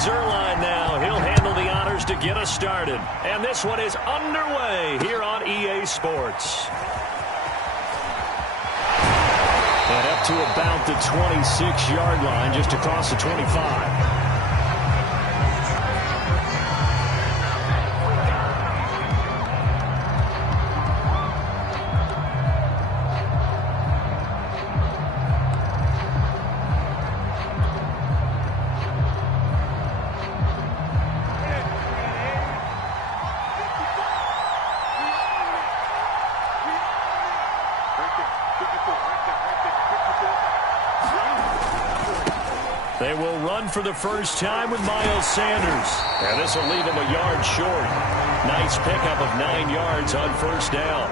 Zerline now. He'll handle the honors to get us started. And this one is underway here on EA Sports. And up to about the 26-yard line, just across the 25. They will run for the first time with Miles Sanders. And this will leave him a yard short. Nice pickup of 9 yards on first down.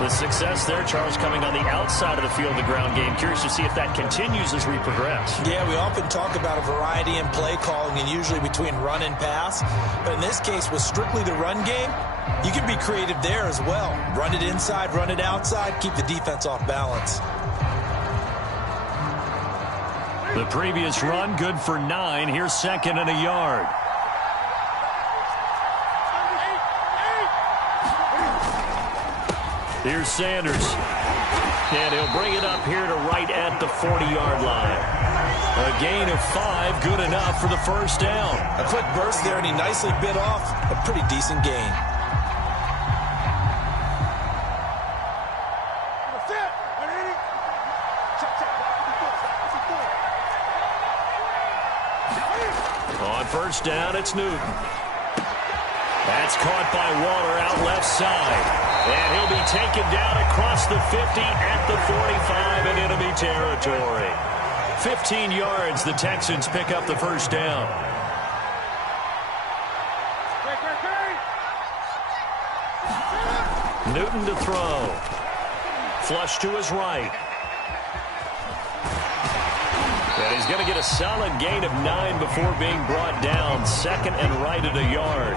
The success there, Charles, coming on the outside of the field, the ground game. Curious to see if that continues as we progress. Yeah, we often talk about a variety in play calling and usually between run and pass. But in this case, with strictly the run game, you can be creative there as well. Run it inside, run it outside, keep the defense off balance. The previous run, good for 9. Here's second and a yard. Here's Sanders. And he'll bring it up here to right at the 40-yard line. A gain of 5, good enough for the first down. A quick burst there, and he nicely bit off a pretty decent gain. On first down, it's Newton. That's caught by Waller out left side. And he'll be taken down across the 50 at the 45 in enemy territory. 15 yards, the Texans pick up the first down. Newton to throw. Flush to his right. And he's going to get a solid gain of 9 before being brought down. Second and right at a yard.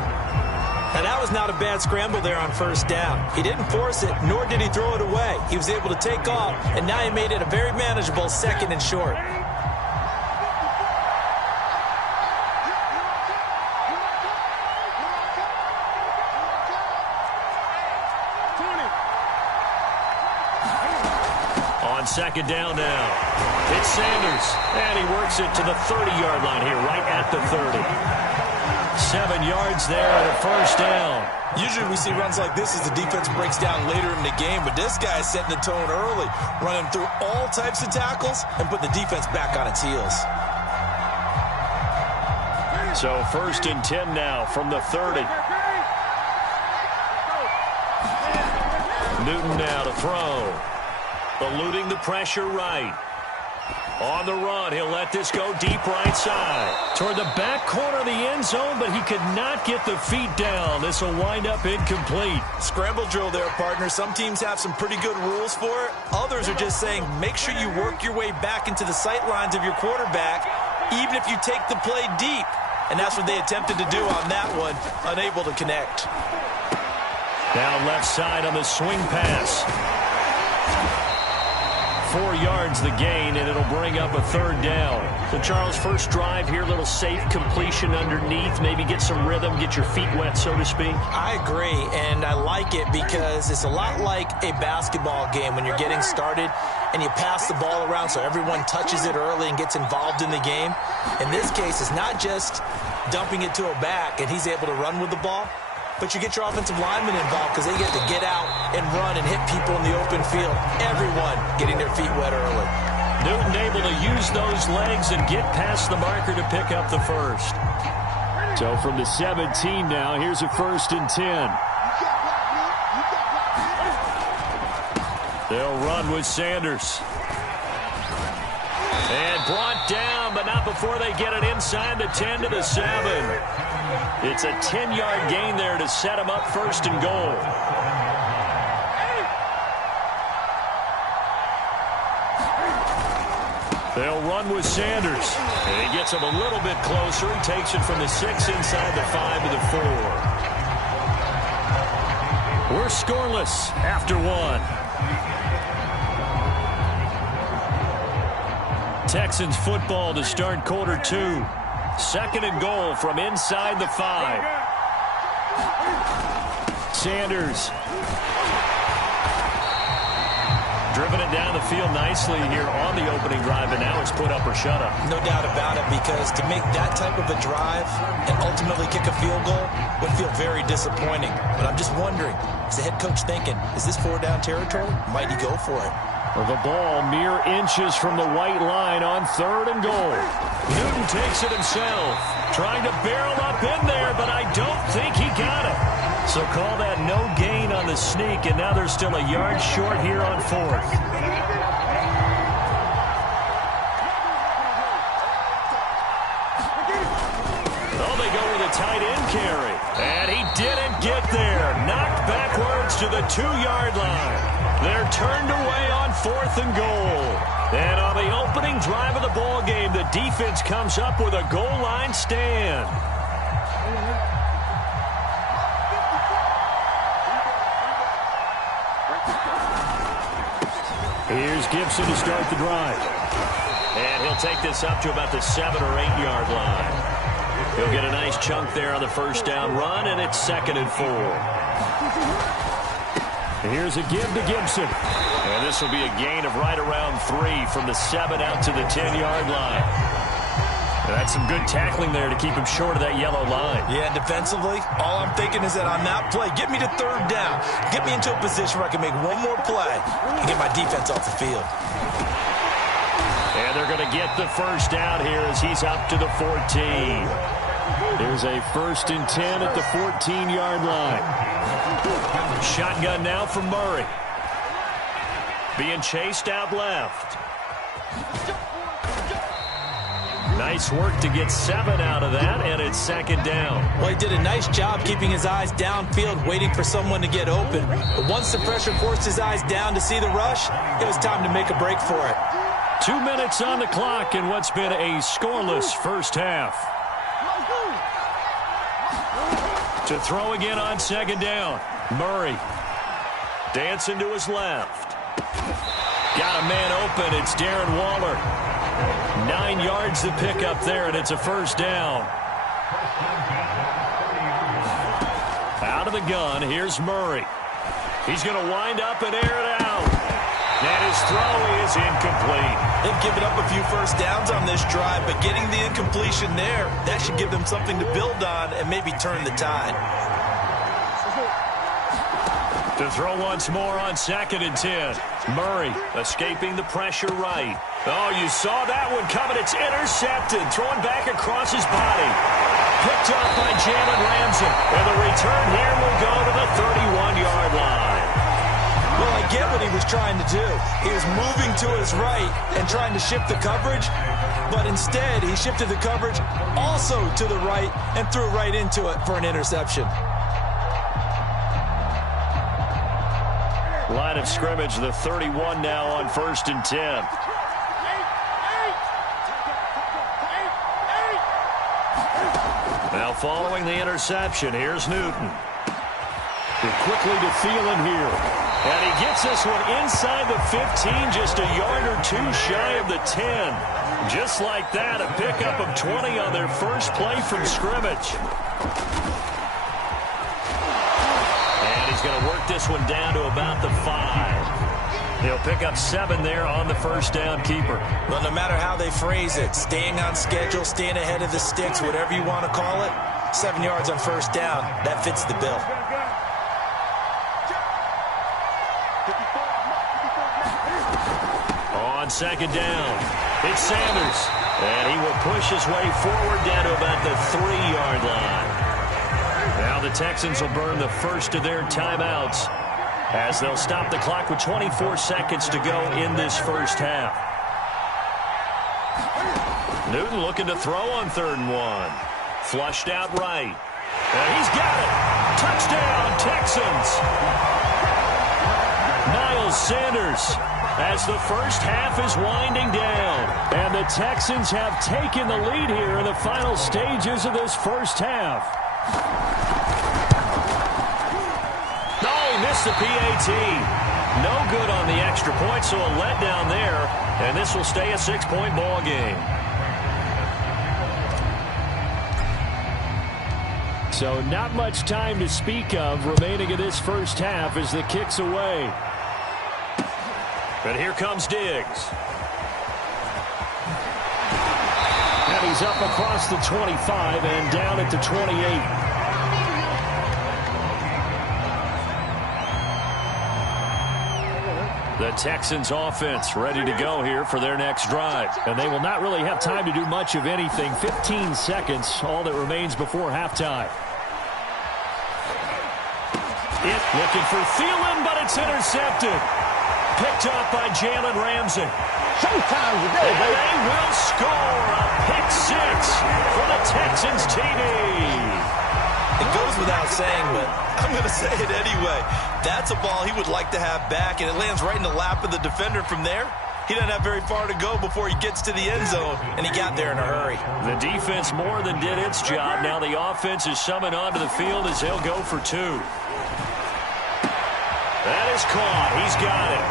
And that was not a bad scramble there on first down. He didn't force it, nor did he throw it away. He was able to take off, and now he made it a very manageable second and short. On second down now, it's Sanders, and he works it to the 30-yard line here, right at the 30. 7 yards there and a first down. Usually we see runs like this as the defense breaks down later in the game, but this guy is setting the tone early, running through all types of tackles and putting the defense back on its heels. So first and 10 now from the 30. Newton now to throw. Eluding the pressure right. On the run, he'll let this go deep right side. Toward the back corner of the end zone, but he could not get the feet down. This will wind up incomplete. Scramble drill there, partner. Some teams have some pretty good rules for it. Others are just saying make sure you work your way back into the sight lines of your quarterback, even if you take the play deep. And that's what they attempted to do on that one, unable to connect. Down left side on the swing pass. 4 yards the gain, and it'll bring up a third down. So, Charles, first drive here, little safe completion underneath. Maybe get some rhythm, get your feet wet, so to speak. I agree, and I like it because it's a lot like a basketball game when you're getting started and you pass the ball around so everyone touches it early and gets involved in the game. In this case, it's not just dumping it to a back and he's able to run with the ball, but you get your offensive linemen involved because they get to get out and run and hit people in the open field. Everyone getting their feet wet early. Newton able to use those legs and get past the marker to pick up the first. So from the 17 now, here's a first and 10. They'll run with Sanders. And brought down, but not before they get it inside the 10 to the 7. It's a 10-yard gain there to set him up first and goal. They'll run with Sanders. And he gets him a little bit closer. He takes it from the 6 inside the 5 to the 4. We're scoreless after 1. Texans football to start quarter 2. 2nd and goal from inside the 5. Sanders. Driven it down the field nicely here on the opening drive, and now it's put up or shut up. No doubt about it, because to make that type of a drive and ultimately kick a field goal would feel very disappointing. But I'm just wondering, is the head coach thinking, is this 4-down territory? Might he go for it? The ball mere inches from the white line on 3rd and goal. Newton takes it himself, trying to barrel up in there, but I don't think he got it. So call that no gain on the sneak, and now they're still a yard short here on 4th. Oh, they go with a tight end carry, and he didn't get there. Knocked backwards to the 2-yard line. They're turned away on 4th and goal. And on the opening drive of the ball game, the defense comes up with a goal line stand. Here's Gibson to start the drive. And he'll take this up to about the 7- or 8-yard line. He'll get a nice chunk there on the 1st down run, and it's 2nd and 4. Here's a give to Gibson. And this will be a gain of right around 3 from the 7 out to the 10-yard line. And that's some good tackling there to keep him short of that yellow line. Yeah, and defensively, all I'm thinking is that on that play, get me to 3rd down. Get me into a position where I can make one more play and get my defense off the field. And they're going to get the 1st down here as he's up to the 14. There's a 1st and 10 at the 14-yard line. Shotgun now from Murray. Being chased out left. Nice work to get 7 out of that, and it's 2nd down. Well, he did a nice job keeping his eyes downfield, waiting for someone to get open. But once the pressure forced his eyes down to see the rush, it was time to make a break for it. 2 minutes on the clock in what's been a scoreless 1st half. To throw again on 2nd down. Murray dancing to his left. Got a man open. It's Darren Waller. 9 yards to pick up there, and it's a 1st down. Out of the gun, here's Murray. He's going to wind up and air it out. And his throw is incomplete. They've given up a few 1st downs on this drive, but getting the incompletion there, that should give them something to build on and maybe turn the tide. To throw once more on 2nd and 10. Murray escaping the pressure right. Oh, you saw that one coming. It's intercepted. Throwing back across his body. Picked up by Jalen Ramsey. And the return here will go to the 31-yard line. Well, I get what he was trying to do. He was moving to his right and trying to shift the coverage. But instead, he shifted the coverage also to the right and threw right into it for an interception. Line of scrimmage, the 31 now on 1st and 10. Now following the interception, here's Newton. Quickly to Thielen here. And he gets this one inside the 15, just a yard or 2 shy of the 10. Just like that, a pickup of 20 on their first play from scrimmage. He's going to work this one down to about the 5. He'll pick up 7 there on the 1st down keeper. Well, no matter how they phrase it, staying on schedule, staying ahead of the sticks, whatever you want to call it, 7 yards on 1st down, that fits the bill. On 2nd down, it's Sanders. And he will push his way forward down to about the 3-yard line. Now the Texans will burn the first of their timeouts as they'll stop the clock with 24 seconds to go in this 1st half. Newton looking to throw on 3rd and 1. Flushed out right. And he's got it. Touchdown, Texans. Miles Sanders as the 1st half is winding down. And the Texans have taken the lead here in the final stages of this 1st half. Missed the PAT. No good on the extra point, so a letdown there. And this will stay a 6-point ball game. So not much time to speak of remaining in this first half as the kick's away. But here comes Diggs. And he's up across the 25 and down at the 28. The Texans offense ready to go here for their next drive. And they will not really have time to do much of anything. 15 seconds, all that remains before halftime. Looking for Thielen, but it's intercepted. Picked up by Jalen Ramsey. Showtime today, and they will score a pick six for the Texans TD. It goes without saying, but I'm going to say it anyway. That's a ball he would like to have back, and it lands right in the lap of the defender from there. He doesn't have very far to go before he gets to the end zone, and he got there in a hurry. The defense more than did its job. Now the offense is summoned onto the field as they'll go for two. That is caught. He's got it.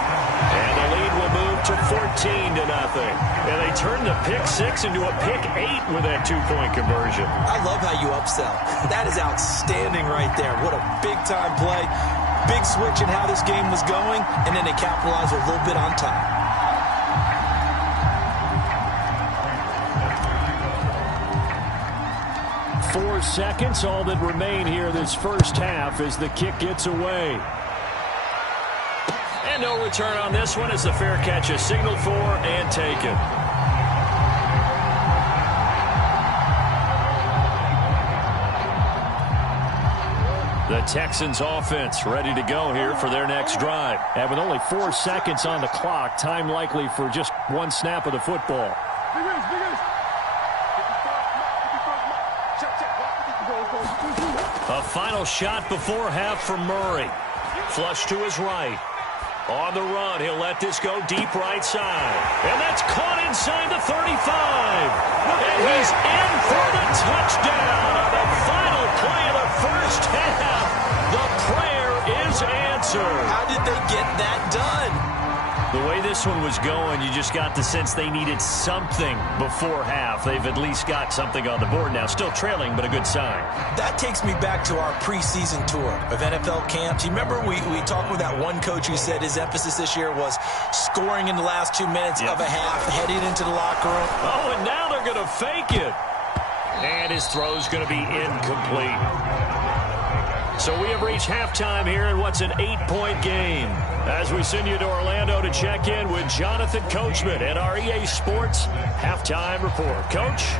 And the lead will move to 14-0. And they turn the pick six into a pick 8 with that two-point conversion. I love how you upsell. That is outstanding right there. What a big-time play. Big switch in how this game was going, and then they capitalized a little bit on top. Four seconds, all that remain here this first half as the kick gets away. And no return on this one as the fair catch is signaled for and taken. The Texans offense ready to go here for their next drive. And with only 4 seconds on the clock, time likely for just one snap of the football. A final shot before half from Murray. Flush to his right. On the run, he'll let this go deep right side. And that's caught inside the 35. And he's in for the touchdown on the final play of the first half. The prayer is answered. How did they get that done? The way this one was going, you just got the sense they needed something before half. They've at least got something on the board now. Still trailing, but a good sign. That takes me back to our preseason tour of NFL camps. You remember we talked with that one coach who said his emphasis this year was scoring in the last 2 minutes of a half, heading into the locker room. Oh, and now they're going to fake it. And his throw's going to be incomplete. So we have reached halftime here in what's an 8-point game. As we send you to Orlando to check in with Jonathan Coachman at our EA Sports Halftime Report. Coach?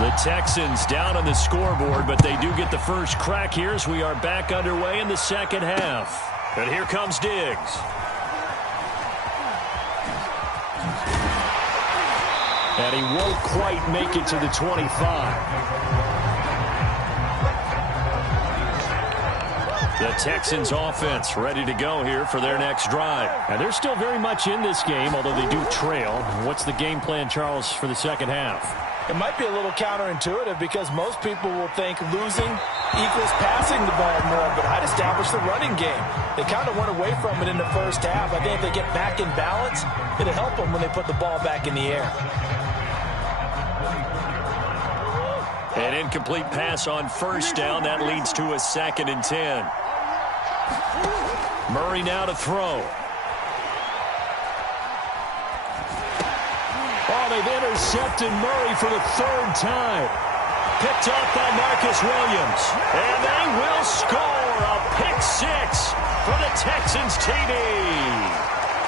The Texans down on the scoreboard, but they do get the first crack here as we are back underway in the second half. And here comes Diggs. And he won't quite make it to the 25. The Texans offense ready to go here for their next drive. And they're still very much in this game, although they do trail. What's the game plan, Charles, for the second half? It might be a little counterintuitive because most people will think losing equals passing the ball more, but I'd establish the running game. They kind of went away from it in the first half. I think if they get back in balance, it'll help them when they put the ball back in the air. An incomplete pass on first down. That leads to a 2nd and 10. Murray now to throw. Oh, they've intercepted Murray for the 3rd time. Picked up by Marcus Williams. And they will score a pick 6 for the Texans TD.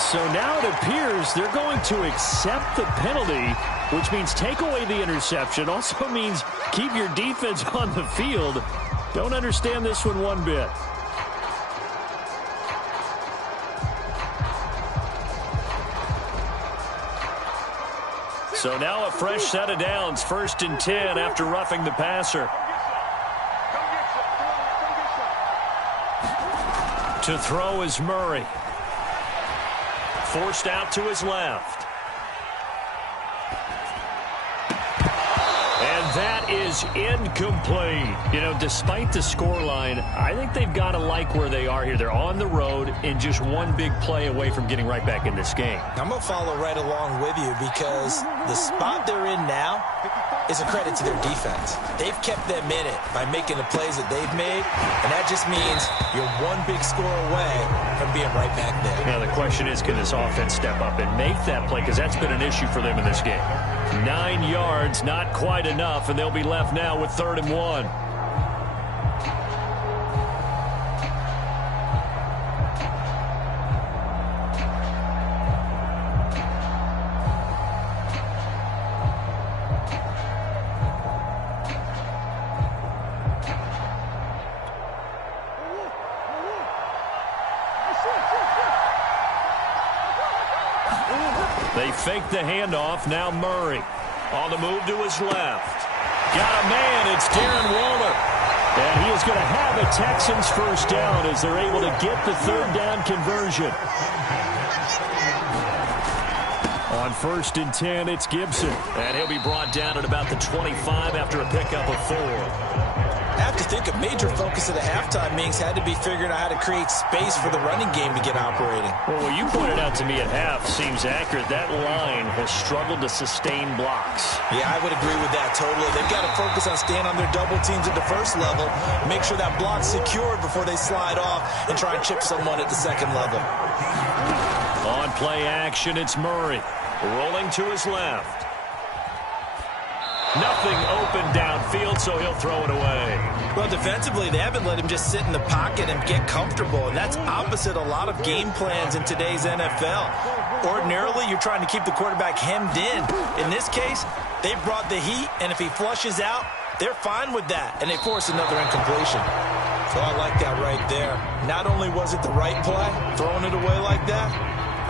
So now it appears they're going to accept the penalty, which means take away the interception. Also means keep your defense on the field. Don't understand this one bit. So now a fresh set of downs, 1st and 10 after roughing the passer. To throw is Murray. Forced out to his left. And that is is incomplete. You know, despite the scoreline, I think they've got to like where they are here. They're on the road and just one big play away from getting right back in this game. I'm going to follow right along with you because the spot they're in now is a credit to their defense. They've kept them in it by making the plays that they've made, and that just means you're one big score away from being right back there. Now, the question is, can this offense step up and make that play? Because that's been an issue for them in this game. 9 yards, not quite enough, and they'll be left now with 3rd and 1. They fake the handoff. Now Murray on the move to his left. Got a man. It's Darren Waller. And he is going to have a Texans first down as they're able to get the 3rd down conversion. On 1st and 10, it's Gibson. And he'll be brought down at about the 25 after a pickup of 4. I have to think a major focus of the halftime meetings had to be figuring out how to create space for the running game to get operating. Well, what you pointed out to me at half seems accurate. That line has struggled to sustain blocks. Yeah, I would agree with that totally. They've got to focus on staying on their double teams at the first level, make sure that block's secured before they slide off and try and chip someone at the second level. On play action, it's Murray. Rolling to his left. Nothing open downfield, so he'll throw it away. Well, defensively, they haven't let him just sit in the pocket and get comfortable, and that's opposite a lot of game plans in today's NFL. Ordinarily, you're trying to keep the quarterback hemmed in. In this case, they brought the heat, and if he flushes out, they're fine with that, and they force another incompletion. So I like that right there. Not only was it the right play, throwing it away like that,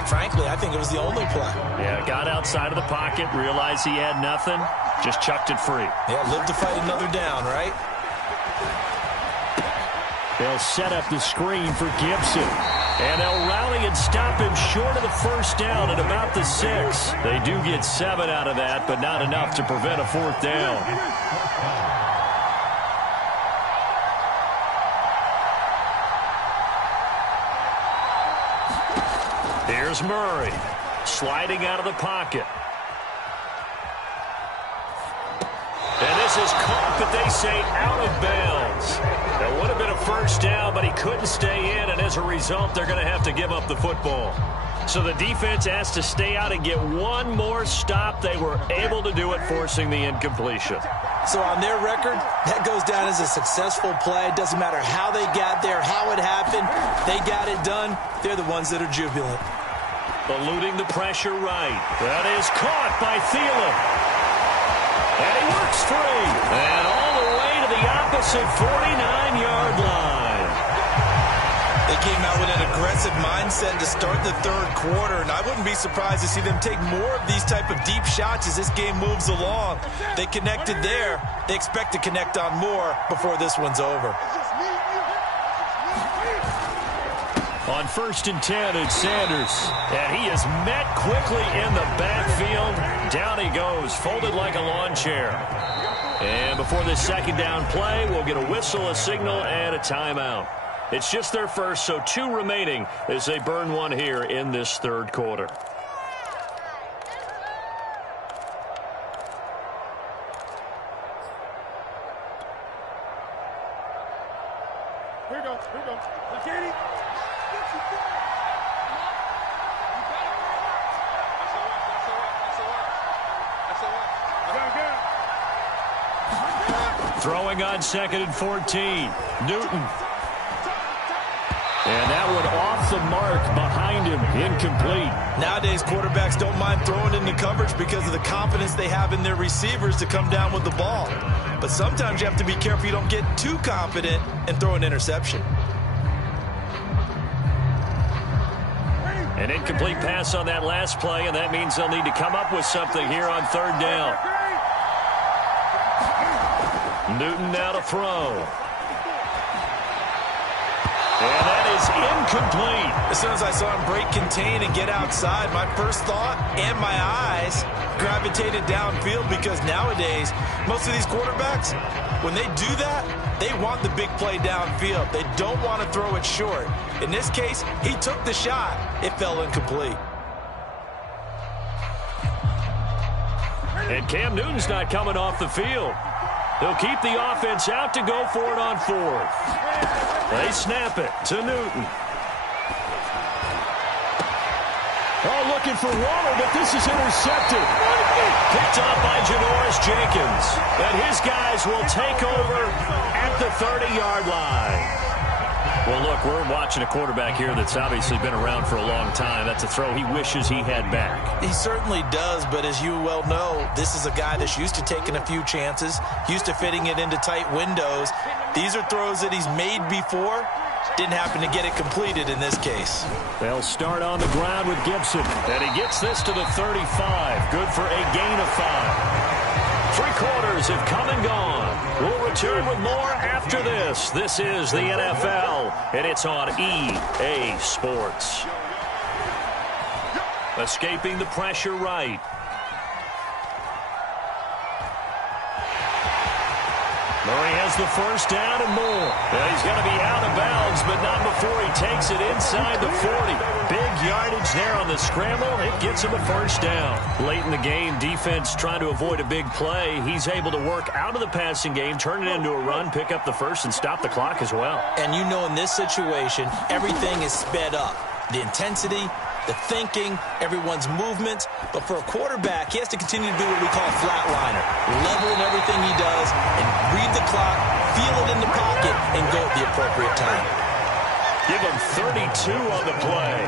frankly, I think it was the only play. Yeah, got outside of the pocket, realized he had nothing, just chucked it free. Yeah, live to fight another down, right? They'll set up the screen for Gibson. And they'll rally and stop him short of the first down at about the 6. They do get 7 out of that, but not enough to prevent a 4th down. Here's Murray, sliding out of the pocket. And this is caught, but they say out of bounds. That would have been a first down, but he couldn't stay in, and as a result, they're going to have to give up the football. So the defense has to stay out and get one more stop. They were able to do it, forcing the incompletion. So on their record, that goes down as a successful play. It doesn't matter how they got there, how it happened. They got it done. They're the ones that are jubilant. Eluding the pressure right. That is caught by Thielen. And he works free. And all the way to the opposite 49-yard line. They came out with an aggressive mindset to start the 3rd quarter, and I wouldn't be surprised to see them take more of these type of deep shots as this game moves along. They connected there. They expect to connect on more before this one's over. On 1st and 10, it's Sanders. And he is met quickly in the backfield. Down he goes, folded like a lawn chair. And before this 2nd down play, we'll get a whistle, a signal, and a timeout. It's just their first, so 2 remaining as they burn one here in this 3rd quarter. Here we go. Here we go. Now, Katie. Throwing on 2nd and 14. Newton. And that one off the mark behind him, incomplete. Nowadays, quarterbacks don't mind throwing into coverage because of the confidence they have in their receivers to come down with the ball. But sometimes you have to be careful you don't get too confident and throw an interception. An incomplete pass on that last play, and that means they'll need to come up with something here on 3rd down. Newton now to throw. And that is incomplete. As soon as I saw him break contain and get outside, my first thought and my eyes gravitated downfield, because nowadays, most of these quarterbacks, when they do that, they want the big play downfield. They don't want to throw it short. In this case, he took the shot. It fell incomplete. And Cam Newton's not coming off the field. He'll keep the offense out to go for it on fourth. They snap it to Newton. Oh, looking for Waller, but this is intercepted. Picked off by Janoris Jenkins. And his guys will take over at the 30-yard line. Well, look, we're watching a quarterback here that's obviously been around for a long time. That's a throw he wishes he had back. He certainly does, but as you well know, this is a guy that's used to taking a few chances, used to fitting it into tight windows. These are throws that he's made before. Didn't happen to get it completed in this case. They'll start on the ground with Gibson. And he gets this to the 35. Good for a gain of 5. 3 quarters have come and gone. We'll return with more after this. This is the NFL, and it's on EA Sports. Escaping the pressure right. Murray has the first down and more. And he's going to be out of bounds, but not before he takes it inside the 40. Big yardage there on the scramble. It gets him a first down. Late in the game, defense trying to avoid a big play. He's able to work out of the passing game, turn it into a run, pick up the first, and stop the clock as well. And you know, in this situation, everything is sped up. The intensity, the thinking, everyone's movement. But for a quarterback, he has to continue to do what we call a flatliner. Level in everything he does and read the clock, feel it in the pocket, and go at the appropriate time. Give him 32 on the play.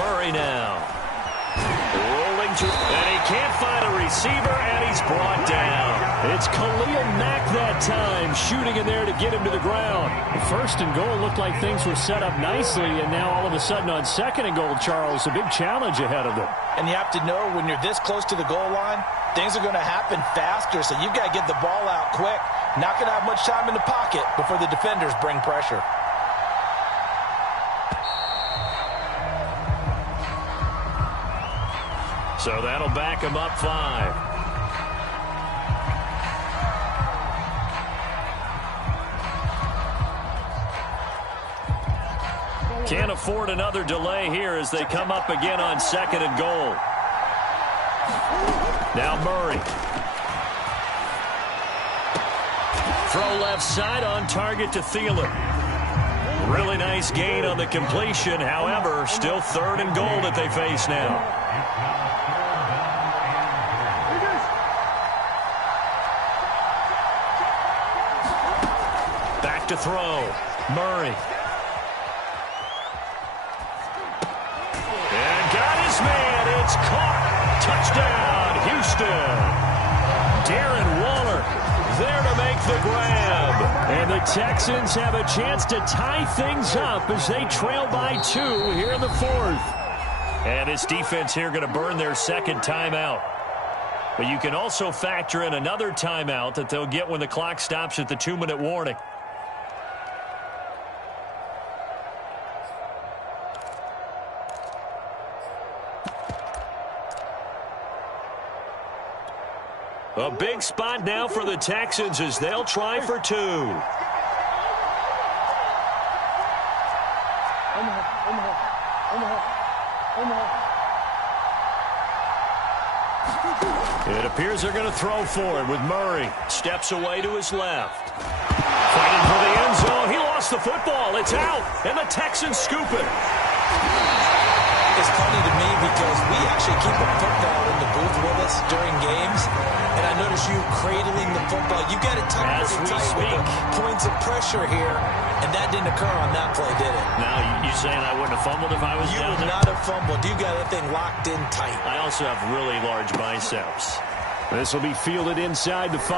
Murray now. Rolling to, and he can't find a receiver, and he's brought down. It's Khalil Mack that time, shooting in there to get him to the ground. The first and goal looked like things were set up nicely, and now all of a sudden on second and goal, Charles, a big challenge ahead of them. And you have to know when you're this close to the goal line, things are going to happen faster, so you've got to get the ball out quick. Not going to have much time in the pocket before the defenders bring pressure. So that'll back him up 5. Can't afford another delay here as they come up again on second and goal. Now Murray. Throw left side on target to Thielen. Really nice gain on the completion. However, still third and goal that they face now. Back to throw. Murray. And got his man. It's caught. Touchdown, Houston. Darren Waller there to make the grab. And the Texans have a chance to tie things up as they trail by 2 here in the 4th. And this defense here going to burn their second timeout. But you can also factor in another timeout that they'll get when the clock stops at the 2-minute warning. A big spot now for the Texans as they'll try for 2. It appears they're going to throw for it with Murray. Steps away to his left. Fighting for the end zone. He lost the football. It's out. And the Texans scoop it. It's funny to me because we actually keep a football in the booth with us during games. And I notice you cradling the football. You got it tucked pretty tight with the points of pressure here. And that didn't occur on that play, did it? Now, you saying I wouldn't have fumbled if I was down there? You would not have fumbled. You got that thing locked in tight. I also have really large biceps. This will be fielded inside the 5.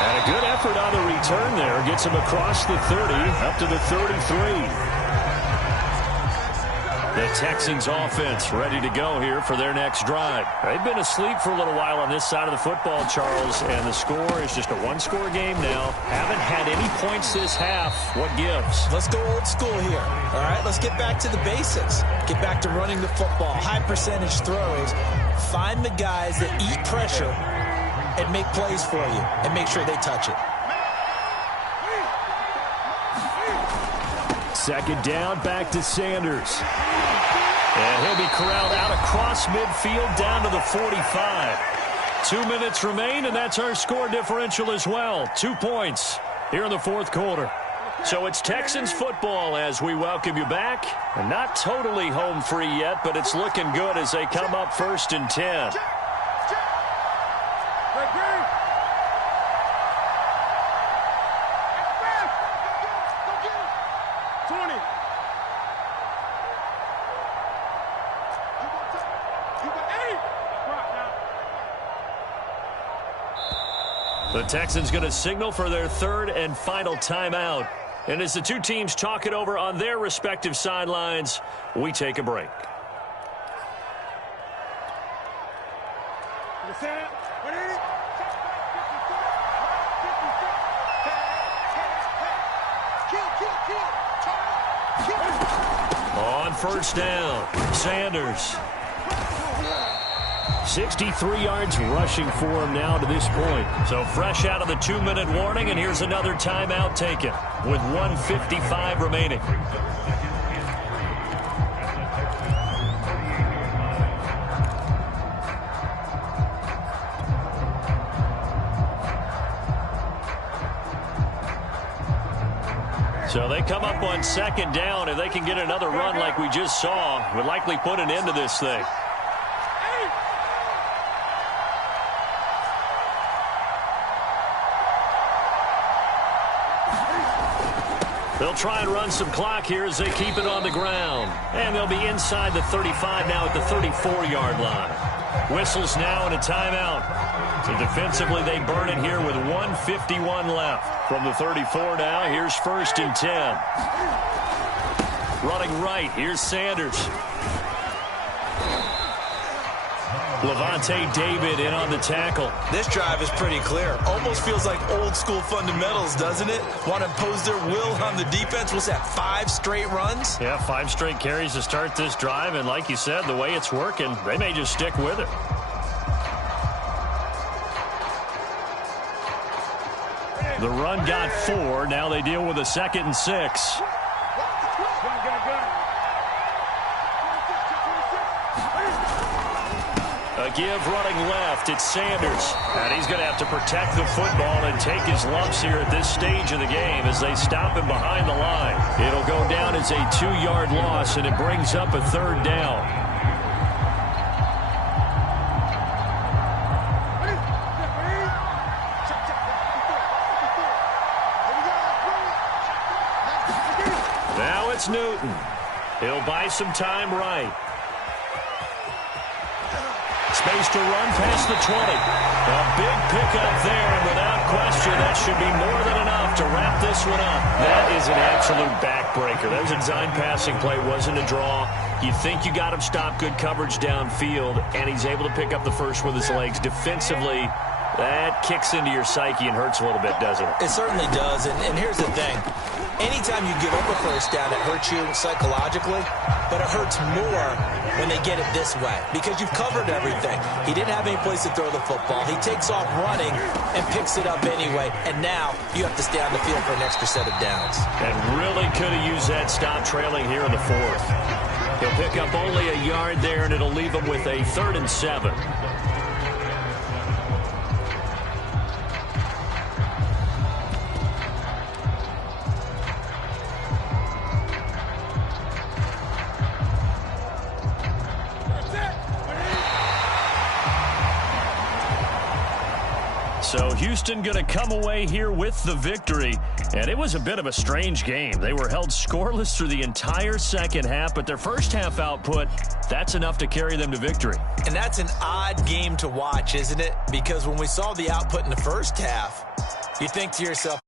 And a good effort on the return there. Gets him across the 30, up to the 33. The Texans offense ready to go here for their next drive. They've been asleep for a little while on this side of the football, Charles, and the score is just a one-score game now. Haven't had any points this half. What gives? Let's go old school here. All right, let's get back to the basics. Get back to running the football, high percentage throws. Find the guys that eat pressure and make plays for you and make sure they touch it. Second down, back to Sanders. And he'll be corralled out across midfield down to the 45. 2 minutes remain, and that's our score differential as well. 2 points here in the fourth quarter. So it's Texans football as we welcome you back. And not totally home free yet, but it's looking good as they come up 1st and 10. The Texans going to signal for their third and final timeout. And as the two teams talk it over on their respective sidelines, we take a break. On first down, Sanders. 63 yards rushing for him now to this point. So fresh out of the 2-minute warning, and here's another timeout taken with 1:55 remaining. So they come up on second down. If they can get another run like we just saw, would likely put an end to this thing. They'll try and run some clock here as they keep it on the ground. And they'll be inside the 35 now at the 34-yard line. Whistles now and a timeout. So defensively they burn it here with 1:51 left. From the 34 now, here's 1st and 10. Running right, here's Sanders. Levante David in on the tackle. This drive is pretty clear. Almost feels like old school fundamentals, doesn't it? Want to impose their will on the defense. What's that, 5 straight runs? Yeah, 5 straight carries to start this drive. And like you said, the way it's working, they may just stick with it. The run got 4. Now they deal with a 2nd and 6. A give running left. It's Sanders. And he's going to have to protect the football and take his lumps here at this stage of the game as they stop him behind the line. It'll go down as a 2-yard loss, and it brings up a 3rd down. Now it's Newton. He'll buy some time right. Space to run past the 20. A big pickup there, and without question, that should be more than enough to wrap this one up. That is an absolute backbreaker. That was a design passing play, wasn't a draw. You think you got him stopped, good coverage downfield, and he's able to pick up the first with his legs. Defensively, that kicks into your psyche and hurts a little bit, doesn't it? It certainly does, and here's the thing. Anytime you give up a first down, it hurts you psychologically, but it hurts more when they get it this way because you've covered everything. He didn't have any place to throw the football. He takes off running and picks it up anyway, and now you have to stay on the field for an extra set of downs. And really could have used that stop trailing here in the 4th. He'll pick up only a yard there, and it'll leave him with a 3rd and 7. So Houston going to come away here with the victory. And it was a bit of a strange game. They were held scoreless through the entire second half, but their first half output, that's enough to carry them to victory. And that's an odd game to watch, isn't it? Because when we saw the output in the first half, you think to yourself,